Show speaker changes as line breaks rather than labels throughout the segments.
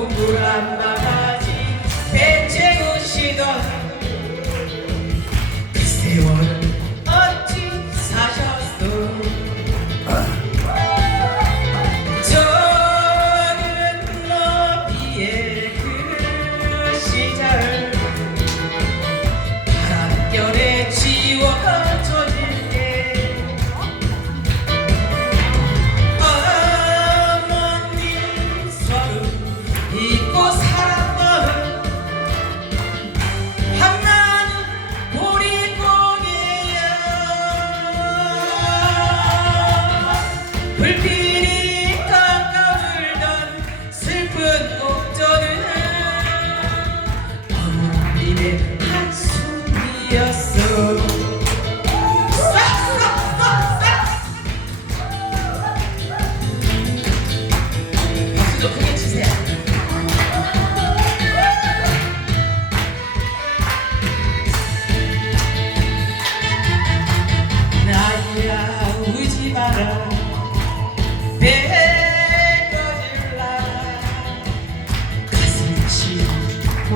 kuburan 불빛.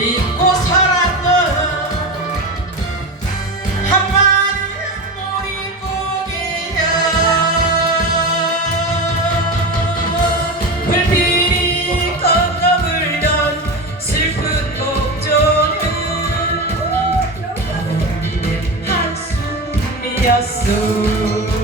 잊고 살았던 한 마리 우리 고개야 불필이 건너 불던 슬픈 목조는 한숨이었어